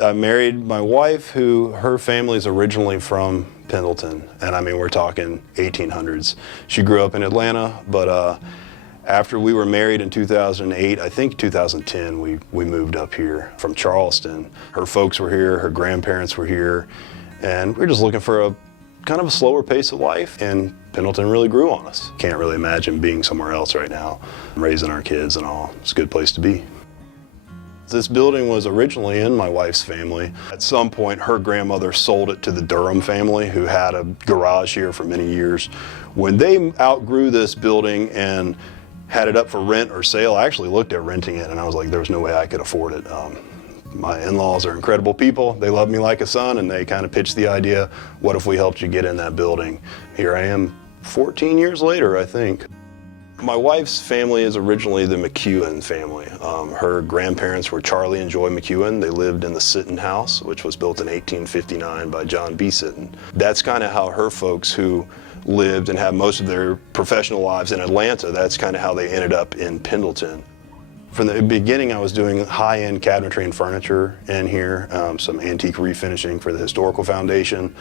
I married my wife, who her family is originally from Pendleton, and I mean, we're talking 1800s. She grew up in Atlanta, but after we were married in 2008, I think 2010, we moved up here from Charleston. Her folks were here, her grandparents were here, and we were just looking for a kind of a slower pace of life, and Pendleton really grew on us. Can't really imagine being somewhere else right now, raising our kids and all. It's a good place to be. This building was originally in my wife's family. At some point, her grandmother sold it to the Durham family, who had a garage here for many years. When they outgrew this building and had it up for rent or sale, I actually looked at renting it, and I was like, there was no way I could afford it. My in-laws are incredible people. They love me like a son, and they kind of pitched the idea, what if we helped you get in that building? Here I am 14 years later, I think. My wife's family is originally the McClellan family. Her grandparents were Charlie and Joy McClellan. They lived in the Sitton house, which was built in 1859 by John B. Sitton. That's kind of how her folks, who lived and have most of their professional lives in Atlanta, that's kind of how they ended up in Pendleton. From the beginning, I was doing high-end cabinetry and furniture in here, some antique refinishing for the Historical Foundation.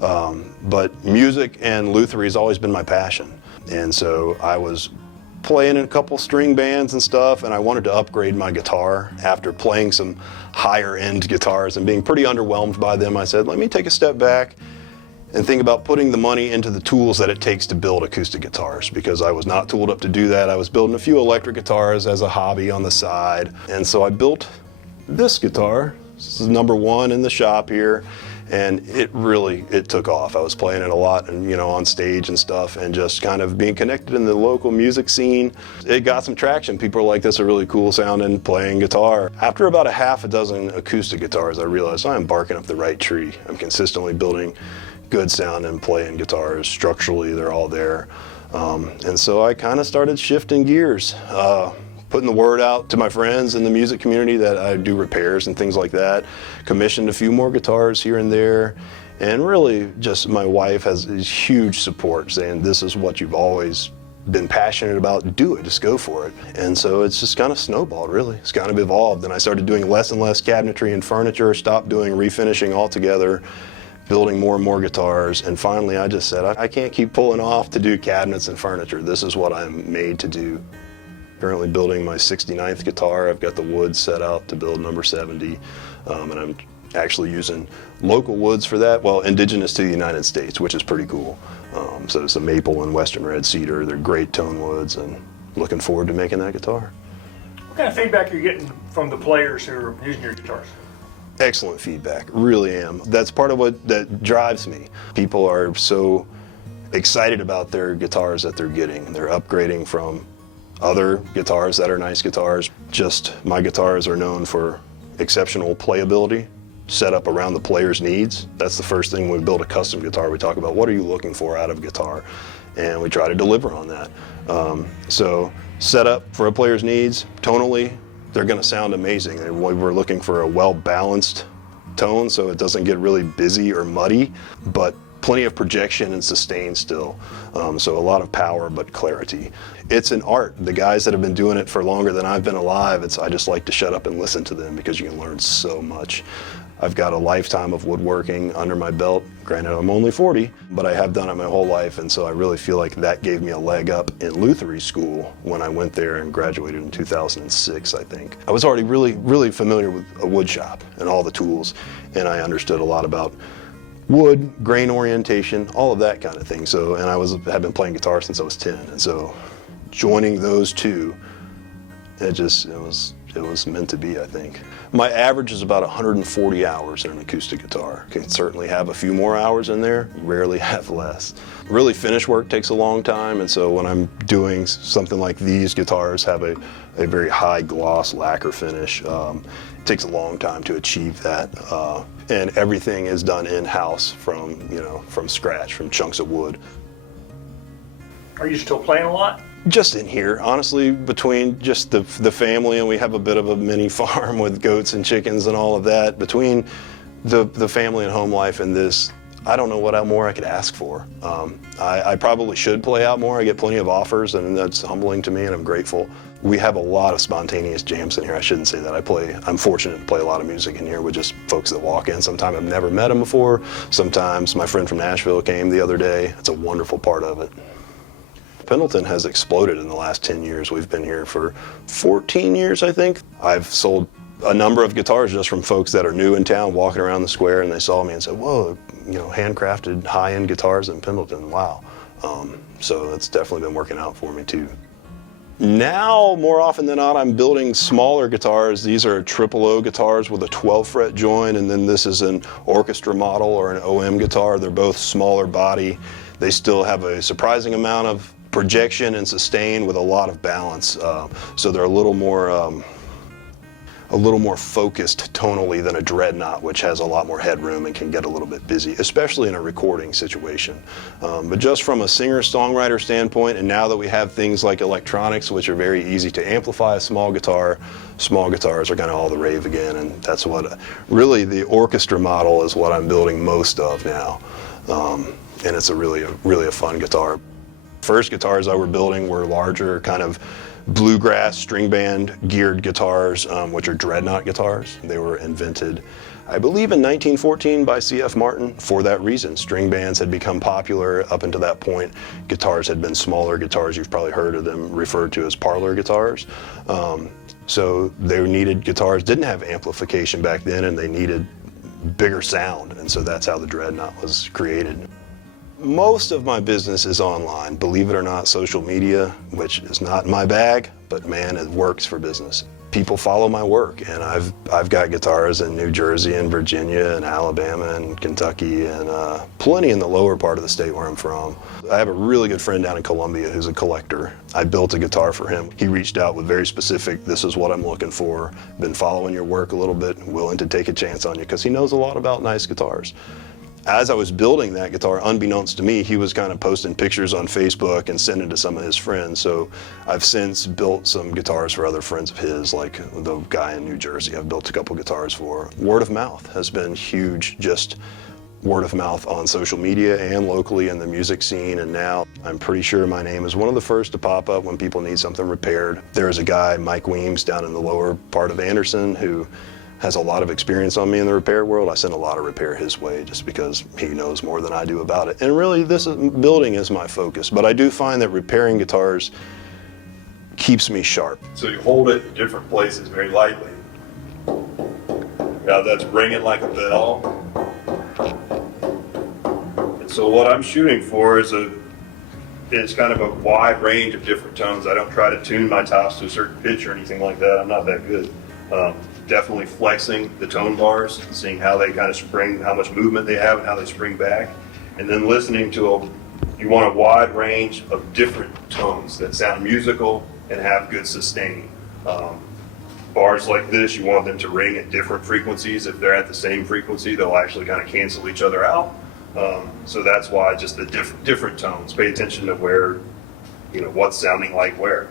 But music and lutherie has always been my passion. And so I was playing in a couple string bands and stuff, and I wanted to upgrade my guitar. After playing some higher-end guitars and being pretty underwhelmed by them, I said, let me take a step back and think about putting the money into the tools that it takes to build acoustic guitars, because I was not tooled up to do that. I was building a few electric guitars as a hobby on the side. And so I built this guitar. This is #1 in the shop here. And it took off. I was playing it a lot, and on stage and stuff, and just kind of being connected in the local music scene. It got some traction. People are like, "This is a really cool sounding playing guitar." After about a half a dozen acoustic guitars, I realized I'm barking up the right tree. I'm consistently building good sounding playing guitars. Structurally, they're all there. And so I kind of started shifting gears. Putting the word out to my friends in the music community that I do repairs and things like that. Commissioned a few more guitars here and there. And really, just my wife has huge support, saying, this is what you've always been passionate about, do it, just go for it. And so it's just kind of snowballed, really. It's kind of evolved. And I started doing less and less cabinetry and furniture, stopped doing refinishing altogether, building more and more guitars. And finally, I just said, I can't keep pulling off to do cabinets and furniture. This is what I'm made to do. Currently building my 69th guitar. I've got the wood set out to build number 70, and I'm actually using local woods for that, well, indigenous to the United States, which is pretty cool. So it's a maple and western red cedar. They're great tone woods, and looking forward to making that guitar. What kind of feedback are you getting from the players who are using your guitars? Excellent feedback, really am. That's part of that drives me. People are so excited about their guitars that they're getting. They're upgrading from other guitars that are nice guitars. Just my guitars are known for exceptional playability, set up around the player's needs. That's the first thing when we build a custom guitar. We talk about what are you looking for out of a guitar, and we try to deliver on that. So set up for a player's needs, tonally, they're going to sound amazing. And we're looking for a well-balanced tone so it doesn't get really busy or muddy, but plenty of projection and sustain still. So a lot of power, but clarity. It's an art. The guys that have been doing it for longer than I've been alive, I just like to shut up and listen to them because you can learn so much. I've got a lifetime of woodworking under my belt. Granted, I'm only 40, but I have done it my whole life, and so I really feel like that gave me a leg up in lutherie school when I went there and graduated in 2006, I think. I was already really familiar with a wood shop and all the tools, and I understood a lot about wood, grain orientation, all of that kind of thing. So, and had been playing guitar since I was 10, and so joining those two, it was meant to be, I think. My average is about 140 hours in an acoustic guitar. Can certainly have a few more hours in there, rarely have less. Really, finish work takes a long time, and so when I'm doing something like these guitars have a very high gloss lacquer finish. It takes a long time to achieve that. And everything is done in-house from scratch, from chunks of wood. Are you still playing a lot? Just in here, honestly, between just the family, and we have a bit of a mini farm with goats and chickens and all of that. Between the family and home life and this, I don't know what more I could ask for. I probably should play out more. I get plenty of offers, and that's humbling to me, and I'm grateful. We have a lot of spontaneous jams in here. I shouldn't say that. I'm fortunate to play a lot of music in here with just folks that walk in. Sometimes I've never met them before. Sometimes my friend from Nashville came the other day. It's a wonderful part of it. Pendleton has exploded in the last 10 years. We've been here for 14 years, I think. I've sold a number of guitars just from folks that are new in town, walking around the square, and they saw me and said, whoa, handcrafted high-end guitars in Pendleton, wow. So it's definitely been working out for me too. Now, more often than not, I'm building smaller guitars. These are triple O guitars with a 12 fret joint, and then this is an orchestra model or an OM guitar. They're both smaller body. They still have a surprising amount of projection and sustain with a lot of balance. So they're a little more focused tonally than a dreadnought, which has a lot more headroom and can get a little bit busy, especially in a recording situation. But just from a singer-songwriter standpoint, and now that we have things like electronics, which are very easy to amplify a small guitar, small guitars are kind of all the rave again, and that's what, really the orchestra model is what I'm building most of now. And it's a really a fun guitar. First guitars I were building were larger, kind of bluegrass string band geared guitars, which are dreadnought guitars. They were invented, I believe, in 1914 by C.F. Martin for that reason. String bands had become popular up until that point. Guitars had been smaller guitars. You've probably heard of them referred to as parlor guitars. So they needed guitars, didn't have amplification back then, and they needed bigger sound, and so that's how the dreadnought was created. Most of my business is online, believe it or not, social media, which is not my bag, but man, it works for business. People follow my work, and I've got guitars in New Jersey and Virginia and Alabama and Kentucky and plenty in the lower part of the state where I'm from. I have a really good friend down in Columbia who's a collector. I built a guitar for him. He reached out with very specific, this is what I'm looking for, been following your work a little bit, willing to take a chance on you, because he knows a lot about nice guitars. As I was building that guitar, unbeknownst to me, he was kind of posting pictures on Facebook and sending to some of his friends. So I've since built some guitars for other friends of his, like the guy in New Jersey I've built a couple guitars for. Word of mouth has been huge, just word of mouth on social media and locally in the music scene. And now I'm pretty sure my name is one of the first to pop up when people need something repaired. There's a guy, Mike Weems, down in the lower part of Anderson, who has a lot of experience on me in the repair world. I send a lot of repair his way just because he knows more than I do about it. And really, building is my focus, but I do find that repairing guitars keeps me sharp. So you hold it in different places very lightly. Now that's ringing like a bell. And so what I'm shooting for is kind of a wide range of different tones. I don't try to tune my tops to a certain pitch or anything like that. I'm not that good. Definitely flexing the tone bars, seeing how they kind of spring, how much movement they have and how they spring back. And then listening to you want a wide range of different tones that sound musical and have good sustain. Bars like this, you want them to ring at different frequencies. If they're at the same frequency, they'll actually kind of cancel each other out. So that's why just the different tones. Pay attention to where, what's sounding like where.